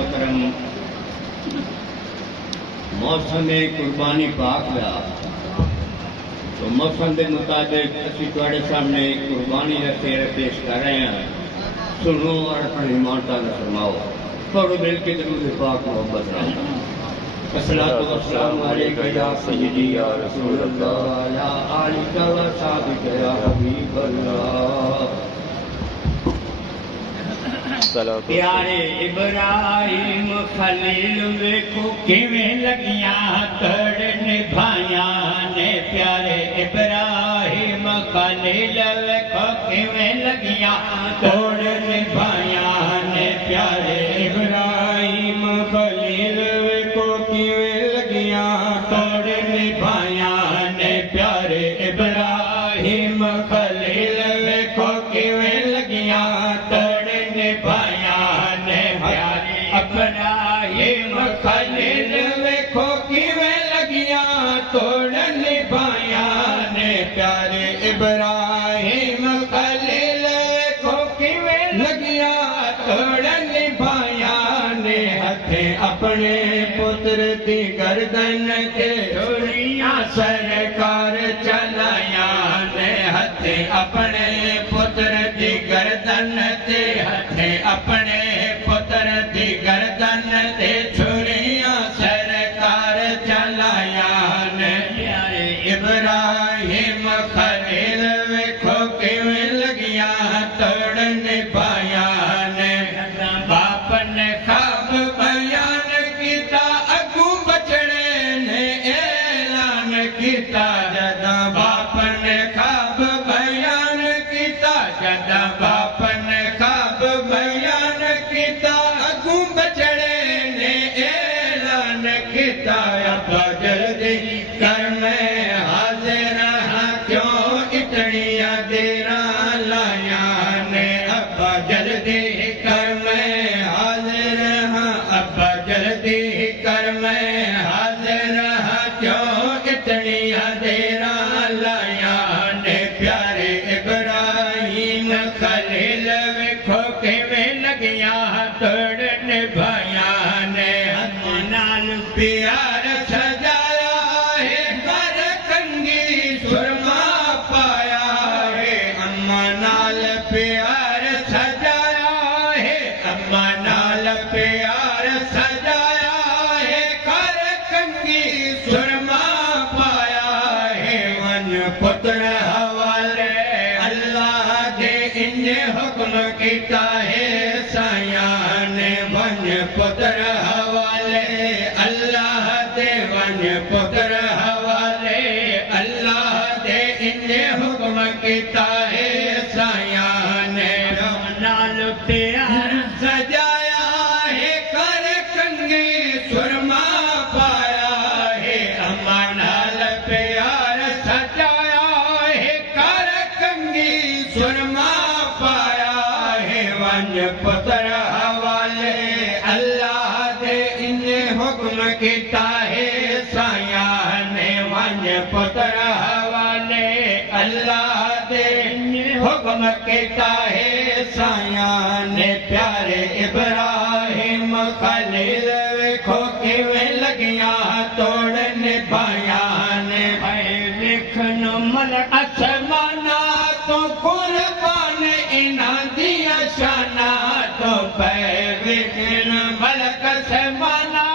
मोहतरम मौसम कुर्बानी पाक दा तो मौसम के मुताबिक असी तुहाडे सामने कुर्बानी का शेर पेश कर रहे हैं। सुनो और अपनी मानता न फरमाओ। थोड़ो मिल के दरूद पाक मोहब्बत रहा। अस्सलातु वस्सलामु अलैका या सय्यदी या रसूल अल्लाह या आलिका व साहबिका या हबीब अल्लाह। प्यारे इब्राहिम खलील वेखो किवें लगियां तड़ निभाया ने प्यारे इब्राहिम खलील वेखो किवें लगियां तड़ निभाया ने प्यारे इब्राहिम खलील वेखो किवें लगियां तड़ निभाया ने प्यारे इब्राहिम खलील वेखो किवें लगियां तड़ निभाया ने प्यारे इब्राहिम खलील वेखो किवें लगियां तोड़ निभाया ने प्यारे इब्राहिम खलील वेखो किवें लगियां तोड़ निभाया ने हथे अपने पुत्र दी गर्दन के छुरियां सरकार चलाया ने हथे अपने पुत्र दी गर्दन ते हथे अपने पुत्र दी गर्दन ते छुरियां सरकार चलाया ने प्यारे इब्राहिम खलील वेखो किवें लगियां तोड़ निभाया ने बाप ने ख्वाब बयान किता अगू बचड़े ने ऐलान किता जदा बाप ने ख्वाब बयान किता जदा बाप ने ख्वाब बयान किता अगू बचड़े ने ऐलान किता अब्बा जल्दी कर मैं हाजिर हाँ क्यों इतनिया देरा लाया ने अब्बा जल्दी कर मैं हाजिर हाँ अब्बा जल्दी कर मैं हाजिर हाँ क्यों इतनिया देरा लाया ने प्यारे इब्राहिम खलील वेखो किवें लगियां तोड़ निभाया ने अम्मा नाल प्यार सजाया है कर कंगी सुरमा पाया है अम्मा नाल प्यार सजाया है अम्मा नाल प्यार सजाया है कर कंगी सुरमा पाया है वन पुत्र हवाले अल्लाह दे इन्ने हुक्म किता है साया ने वन पुत्र हवाले अल्लाह दे वन पुत्र हवाले अल्लाह दे इन्ने हुक्म किता है साया ने नाल प्यार सजाया है कर कंगे सुरमा पाया है अम्मा नाल प्यार सजाया है कर कंगी सुरमा पाया है वन पुत्र हवाले अल्लाह दे इन्ने हुक्म किता है साया ने वन पुत्र हवाले अल्लाह दे इन्ने हुक्म किता है साया ने प्यारे इब्राहिम खलील वेखो किवें लगियां तोड़ निभाया ने भाई लिखन मलक आसमाना तो कुर्बान इना दिया शाना तो पै विखन मलक समाना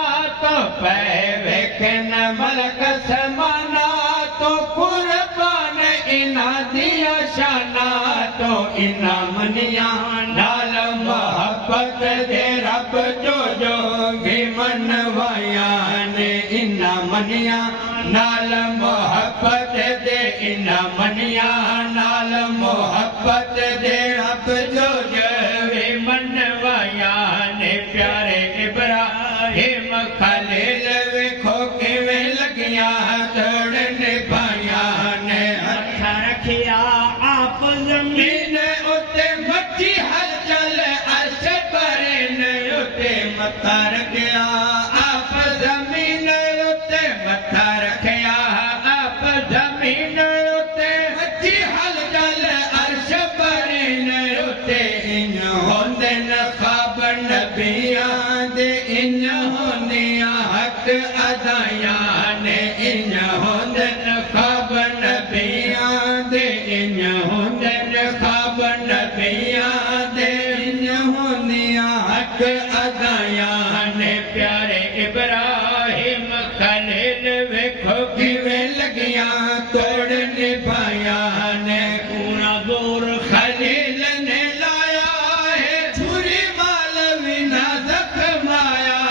तो पै विखन मलक समाना तो कुर्बान इना दिया शाना तो इना मनिया नाल मोहब्बत दे रब जो भी मनवाया ने इना मनिया नाल मोहब्बत दे इना मनिया नाल मोहब्बत दे रब जो भी मनवाया ने प्यारे इब्राहिम खलील वेखो किवें लगियां तोड़ निभाया ने हथ रखिया आप जमीन उते मची हलचल अर्श परे ने उते मथा रखिया आप जमीन उते मथा रखिया आप जमीन उते मची हलचल अर्श परे ने उते इन होंदे न ख्वाब नबियां दे इन होंदिया हक अदाया ने इन होंदन ख्वाब नबिया दे इन होंदन ख्वाब नबिया दे इन होंदिया हक अदाया ने प्यारे इब्राहिम खलील वेखो किवें लगिया तोड़ निभाया ने पूरा जोर खलील ने लाया है छुरी माल विना जख्माया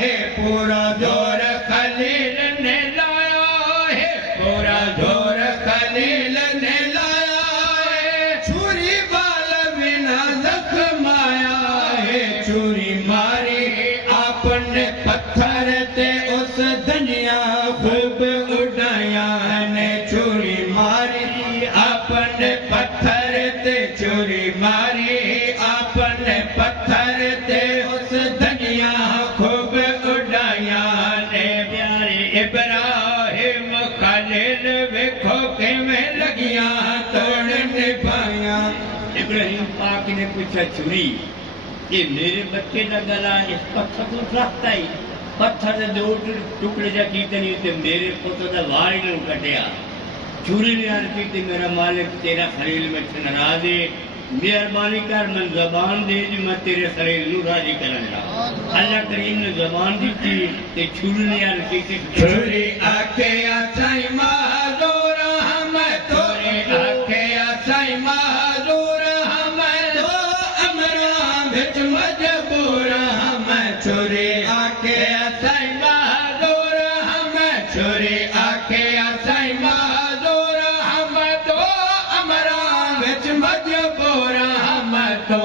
है पूरा जोर खलील ने लाया है पूरा जोर खलील ने लाया है छुरी माल विना जख्माया है छुरी मारी आपने पत्थर ते उस धनिया खूब उड़ाया ने छुरी मारी आपने पत्थर ते छुरी मारी आपने पत्थर ते उस धनिया खूब उड़ाया ने प्यारे इब्राहिम खलील वेखो किवें लगिया तोड़ निभाया। इब्राहिम पाक ने पूछा छुरी ये मेरे बच्चे का गला इस पत्थर को रखता ही पत्थर के दो टुकड़े जा कीते नहीं ते मेरे पुत्र का वाल ही नहीं कटिया। छुरी ने अर्ज की मेरा मालिक तेरा खलील में नाराज है मेहरबानी कर मैं जबान दे जी मैं तेरे खलील नू राजी करना। अल्लाह करीम ने जबान दी थी ते छुरी ने अर्ज की छुरी आके आसाई माजूर हम तोरे आके आसाई माजूर हम तो अमरा बिच मजबूर हम छुरी आके आसाई माजूर हम छुरी आके आसाई माजूर हम तो अमरा बिच मजबूर हम तो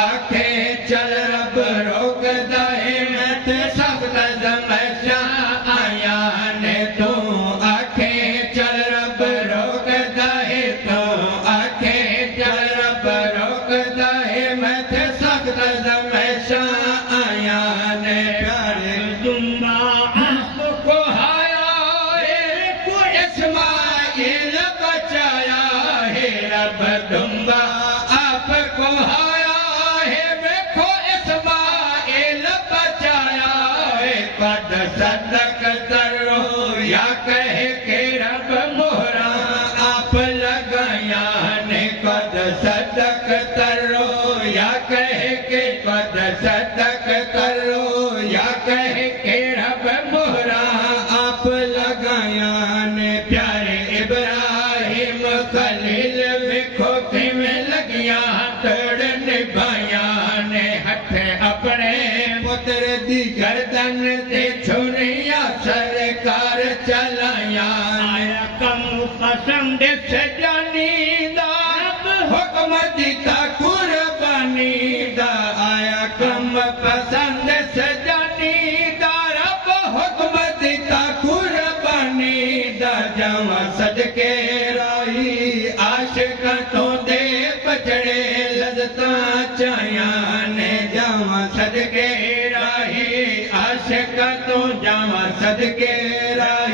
आके चल रब रोकदा है मैं ते सख्त जमशा आया ने तू आके चल रब रोकदा है तो आके चल रब रोकदा है मैं ते सख्त जमशा आया ने प्यारे दुम्बा आपको हाया है को इस्माइल बचाया है रब दुम्बा आपको हाया है देखो इस्माइल बचाया है कद सदक करो या कह के रब मोहरा आप लगाया ने कद सदक करो या कह के कद सदक करो या कह के रब मोहरा आप लगाया ने प्यारे इब्राहिम खलील वेखो किवें लगिया तोड़ निभाया ने हथ अपने पुत्र दी गर्दन ते छुरिया सरकार चलाया आया कम पसंद सजानी दा हुक्म दिता कुर्बानी दा आया कम पसंद सजानी दा रब हुक्म दिता कुर्बानी दा जावा सदके राही आशिक तो दे पचड़े लजता चाया ने जावा सदके राही आशिक तो जावा सदके राही